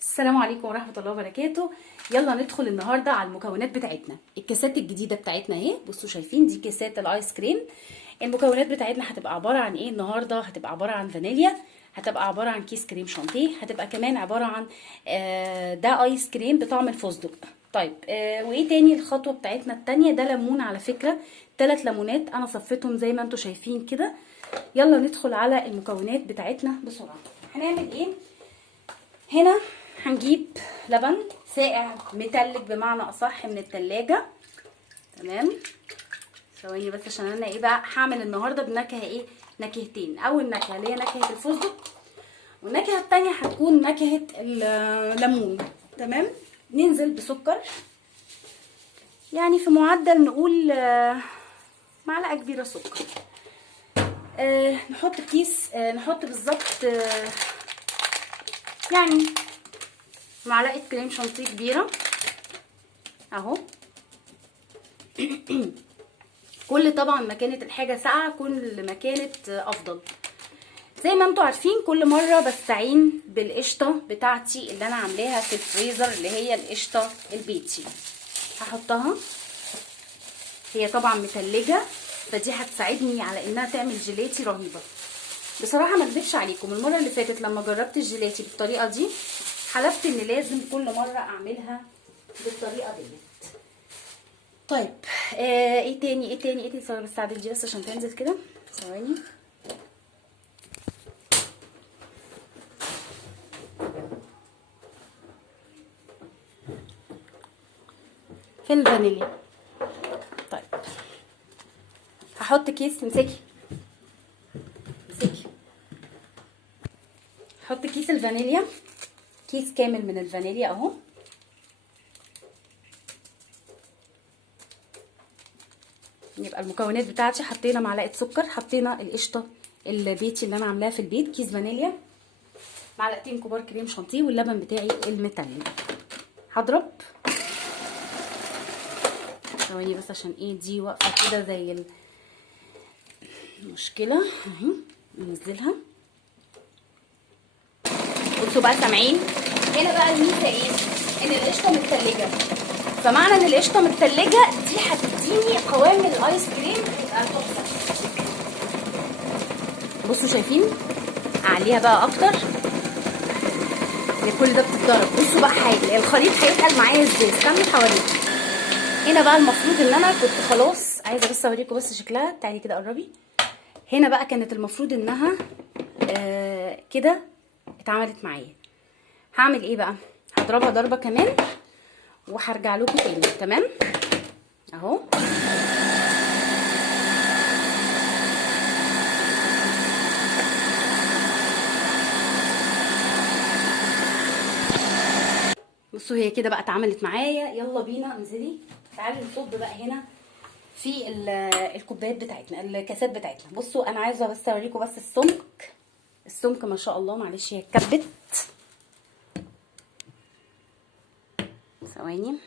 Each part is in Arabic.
السلام عليكم ورحمة الله وبركاته. يلا ندخل النهاردة على المكونات بتاعتنا. الكاسات الجديدة بتاعتنا اهي، بصوا شايفين دي كاسات الايس كريم. المكونات بتاعتنا هتبقى عبارة عن ايه النهاردة؟ هتبقى عبارة عن فانيليا، هتبقى عبارة عن كيس كريم شانتيه، هتبقى كمان عبارة عن ده ايس كريم بطعم الفستق. طيب وايه تاني الخطوة بتاعتنا التانية؟ ده ليمون على فكرة، 3 ليمونات انا صفيتهم زي ما انتوا شايفين كده. يلا ندخل على المكونات بتاعتنا بسرعة. هنعمل ايه هنا؟ هنجيب لبن ساقع متلج بمعنى اصح من التلاجة. تمام، ثواني بس عشان انا ايه بقى هعمل النهارده بنكهه ايه، نكهتين. اول نكهه اللي هي نكهه الفستق، والنكهه التانية هتكون نكهه الليمون. تمام، ننزل بسكر يعني في معدل نقول معلقه كبيره سكر. نحط كيس، نحط بالظبط يعني معلقه كريم شانتيه كبيره اهو. كل طبعا ما كانت الحاجه ساقعه كل ما كانت افضل. زي ما انتوا عارفين كل مره بستعين بالقشطه بتاعتي اللي انا عاملاها في الفريزر، اللي هي القشطه البيتي. هحطها، هي طبعا متلجه فدي هتساعدني على انها تعمل جيلاتي رهيبه. بصراحه ما اكذبش عليكم، المره اللي فاتت لما جربت الجيلاتي بالطريقه دي حلفت ان لازم كل مره اعملها بالطريقه دي. طيب ايه تاني ثواني بس اعدل دي بس عشان تنزل كده. ثواني. فين الفانيليا؟ طيب هحط كيس، امسكي هحط كيس الفانيليا، كيس كامل من الفانيليا اهو. يبقى المكونات بتاعتي حطينا معلقه سكر، حطينا القشطه البيتي اللي انا عاملاها في البيت، كيس فانيليا، معلقتين كبار كريم شانتيه، واللبن بتاعي المتلج. هضرب ثواني بس عشان ايه دي واقفه كده زي المشكله اهي. ننزلها. بصوا بقى سامعين هنا بقى الميزه ايه؟ ان القشطه متلجه، فمعنى ان القشطه متلجه دي هتديني قوام الايس كريم يبقى تحفه. بصوا شايفين؟ اعليها بقى اكتر، كل ده بتتضرب. بصوا بقى الخليط هيتقل معايا ازاي، استنوا حواليكم. هنا بقى المفروض ان انا كنت خلاص عايزه بس اوريكم بس شكلها. تعالي كده قربي. هنا بقى كانت المفروض انها كده اتعملت معايا. هعمل ايه بقى؟ هضربها ضربه كمان وهرجع لكم تاني. تمام اهو. بصوا هي كده بقى اتعملت معايا. يلا بينا انزلي، تعالي نصب بقى هنا في الكوبايات بتاعتنا، الكاسات بتاعتنا. بصوا انا عايزه بس اوريكم بس السمك ما شاء الله. معلش هي اتكبت، ثواني.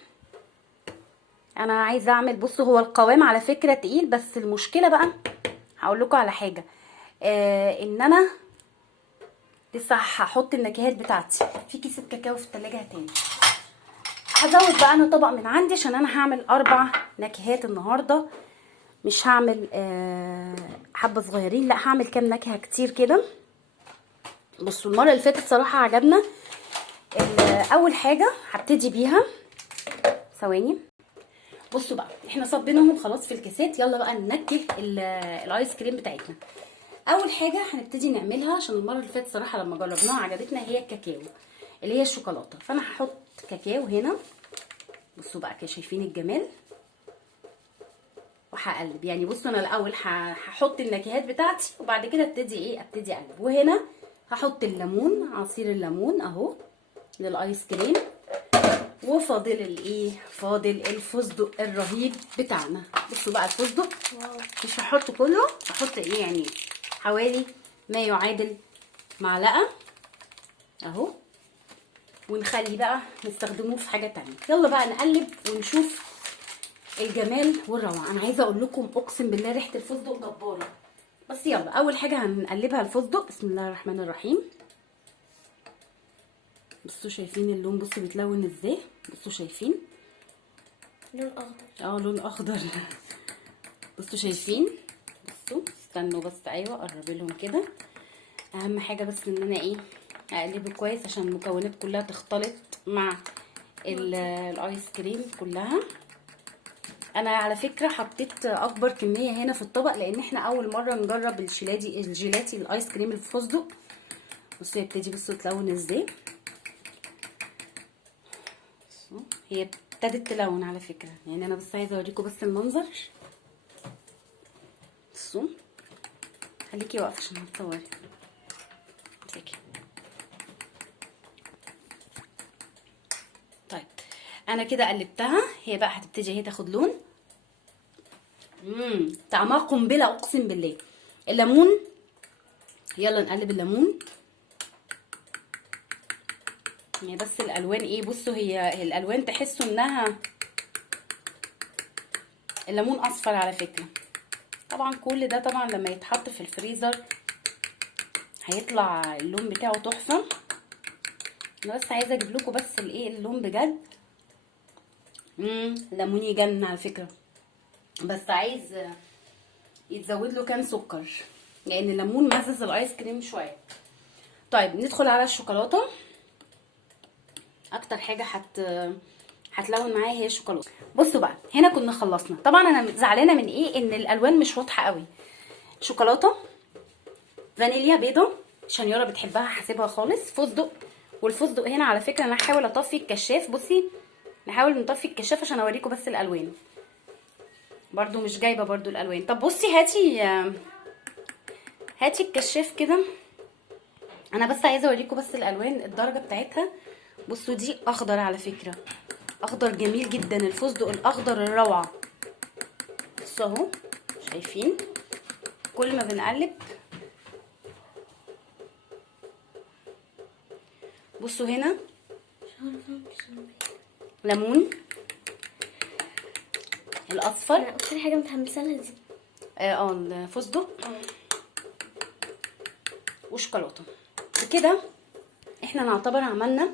انا عايزه اعمل، بصوا هو القوام على فكره تقيل، بس المشكله بقى هقول لكم على حاجه، ان انا لسه هحط النكهات بتاعتي في كيس الكاكاو في التلاجة تاني. هزود بقى انا طبق من عندي عشان انا هعمل 4 نكهات النهارده، مش هعمل حبه صغيرين، لا هعمل كام نكهه كتير كده. بصوا المره اللي فاتت صراحه عجبنا. اول حاجه هبتدي بيها، ثواني. بصوا بقى احنا صبيناهم خلاص في الكاسات. يلا بقى ننكه الايس كريم بتاعتنا. اول حاجه هنبتدي نعملها عشان المره اللي فاتت صراحه لما جربناها عجبتنا، هي الكاكاو اللي هي الشوكولاته. فانا هحط كاكاو هنا. بصوا بقى كده شايفين الجمال، وهقلب. يعني بصوا انا الاول هحط النكهات بتاعتي وبعد كده ابتدي اقلب. وهنا هحط الليمون، عصير الليمون اهو للايس كريم. وفاضل فاضل الفستق الرهيب بتاعنا. بصوا بقى الفستق مش هحط كله، هحط يعني حوالي ما يعادل معلقه اهو، ونخلي بقى نستخدموه في حاجه تانية. يلا بقى نقلب ونشوف الجمال والروعه. انا عايزه اقول لكم اقسم بالله ريحه الفستق جباره. بس يلا اول حاجه هنقلبها الفستق. بسم الله الرحمن الرحيم. بصوا شايفين اللون، بصوا بيتلون ازاي، بصوا شايفين لون اخضر. لون اخضر. بصوا شايفين، بصوا استنوا بس، ايوه قرب لهم كده. اهم حاجه بس ان انا ايه اقلبه كويس عشان المكونات كلها تختلط مع الايس كريم كلها. انا على فكره حطيت اكبر كميه هنا في الطبق لان احنا اول مره نجرب الجيلاتي الايس كريم الفستق. بصوا يبتدي، بصوا تلون ازاي، بصوا هي ابتدت تلون على فكره، يعني انا بس عايزه اوريكم بس المنظر. بصوا خليكي واقفه عشان هتصوري. امسكي. طيب انا كده قلبتها، هي بقى هتبتدي اهي تاخد لون. طعمها قنبله اقسم بالله. الليمون، يلا نقلب الليمون. يعني بس الالوان ايه، بصوا هي الالوان تحسوا انها الليمون اصفر على فكره. طبعا كل ده طبعا لما يتحط في الفريزر هيطلع اللون بتاعه تحفه. انا بس عايزه اجيب لكم بس الايه اللون بجد. ليمون يجنن على فكره، بس عايز يتزود له كام سكر لان الليمون مزز الايس كريم شويه. طيب ندخل على الشوكولاته. اكتر حاجه هتلون معايا هي الشوكولاته. بصوا بقى هنا كنا خلصنا. طبعا انا زعلانه من ايه، ان الالوان مش واضحه قوي. شوكولاته، فانيليا بيضه، شنيوره بتحبها هسيبها خالص، فستق. والفستق هنا على فكره انا هحاول اطفي الكشاف. بصي نحاول نطفي الكشاف عشان اوريكم بس الالوان. برضو مش جايبه برضو الالوان. طب بصي هاتي الكشاف كده، انا بس عايزه اوريكم بس الالوان الدرجه بتاعتها. بصوا دي اخضر على فكره، اخضر جميل جدا، الفستق الاخضر الروعه. بصوا اهو شايفين، كل ما بنقلب بصوا هنا ليمون الاصفر. انا اكتر حاجه متحمسه لها دي الفستق وشوكولاته. بكده احنا نعتبر عملنا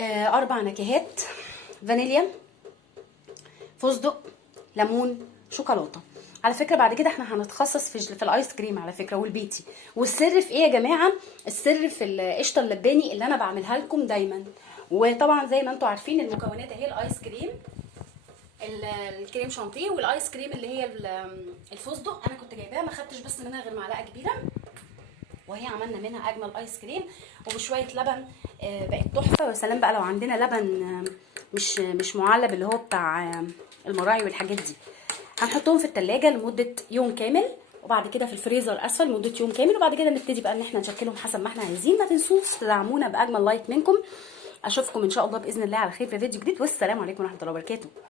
4 نكهات: فانيليا، فستق، ليمون، شوكولاته. على فكره بعد كده احنا هنتخصص في الايس كريم على فكره والبيتي. والسر في ايه يا جماعه؟ السر في القشطه اللباني اللي انا بعملها لكم دايما. وطبعا زي ما انتم عارفين المكونات اهي: الايس كريم، الكريم شانتيه، والايس كريم اللي هي الفستق. انا كنت جايباها ما خدتش بس منها غير معلقه كبيره، وهي عملنا منها اجمل ايس كريم. وبشويه لبن بقت تحفه. ويا سلام بقى لو عندنا لبن مش معلب اللي هو بتاع المراعي والحاجات دي. هنحطهم في التلاجة لمده يوم كامل، وبعد كده في الفريزر اسفل لمده يوم كامل، وبعد كده نبتدي بقى ان احنا نشكلهم حسب ما احنا عايزين. ما تنسوش تدعمونا باجمل لايك منكم. اشوفكم ان شاء الله باذن الله على خير في فيديو جديد، والسلام عليكم ورحمه الله وبركاته.